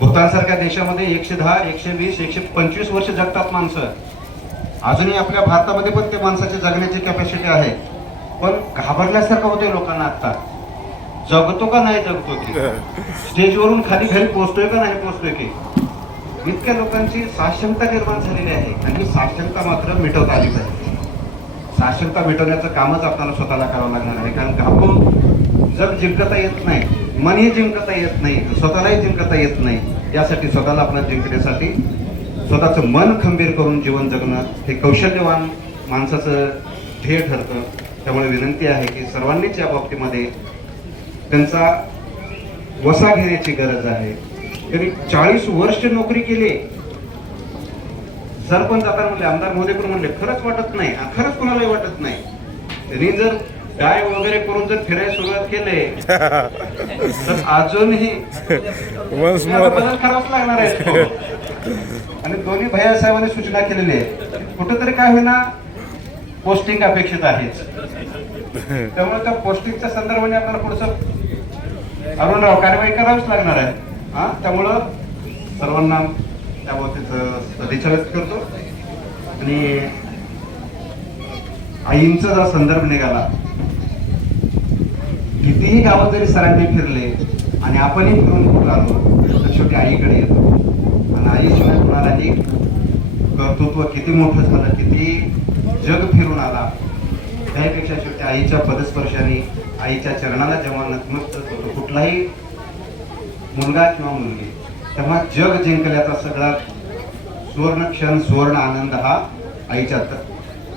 भूतानसारख्या देशामध्ये एकशे दहा एकशे वीस एकशे पंचवीस वर्ष जगतात माणसं. अजूनही आपल्या भारतामध्ये पण ते माणसाची जगण्याची कॅपॅसिटी आहे. पण घाबरल्यासारखं होते लोकांना आता जगतो का नाही जगतो की स्टेजवरून खाली घरी पोहोचतोय का नाही पोहोचतोय की इतक्या लोकांची साक्षमता निर्माण झालेली आहे. आणि ही साक्षमता मात्र मिटवता आली पाहिजे. साक्षरता मिटवण्याचं कामच आपल्याला स्वतःला करावं लागणार आहे. कारण घाबरून जग जिंकता येत नाही. मनही जिंकता येत नाही स्वतःलाही जिंकता येत नाही. यासाठी स्वतःला आपण जिंकण्यासाठी स्वतःचं मन खंबीर करून जीवन जगणं हे कौशल्यवान माणसाचं ध्येय ठरतं. त्यामुळे विनंती आहे की सर्वांनीच या बाबतीमध्ये त्यांचा वसा घेण्याची गरज आहे. त्यांनी चाळीस वर्ष नोकरी केली. सरपंच आता म्हणले आमदार मोदी पण म्हणले खरंच वाटत नाही. आणि खरंच कोणालाही वाटत नाही. त्यांनी जर गाय वगैरे करून जर फिरायला सुरुवात केले तर अजूनही बदल करावाच लागणार आहे. आणि दोन्ही भैया साहेबांनी सूचना केलेली आहे. कुठंतरी काय होईना पोस्टिंग अपेक्षित आहेच. त्यामुळे त्या पोस्टिंगच्या संदर्भाने आपल्याला पुढचं अरुणराव कार्यवाही करावीच लागणार आहे. हा त्यामुळं सर्वांना त्या बाबतीत सदिच्छा व्यक्त करतो. आणि आईंचा जर संदर्भ निघाला कितीही गावात जरी सरांनी फिरले आणि आपणही फिरून कुठं आलो तर शेवटी आईकडे येतो. आणि आईशिवाय कुणालाही कर्तृत्व किती मोठं झालं किती जग फिरून आला त्यापेक्षा शेवटी आईच्या पदस्पर्शाने आईच्या चरणाला जेव्हा नतमस्त होतो कुठलाही मुलगा किंवा मुलगी तेव्हा जग जिंकल्याचा सगळा सुवर्ण क्षण सुवर्ण आनंद हा आईच्या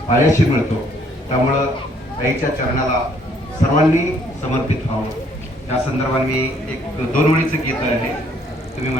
पायाशी मिळतो. त्यामुळं आईच्या चरणाला सर्वांनी समर्पित व्हावं. त्या संदर्भात मी एक दोन ओळीचं गीत आहे. तुम्ही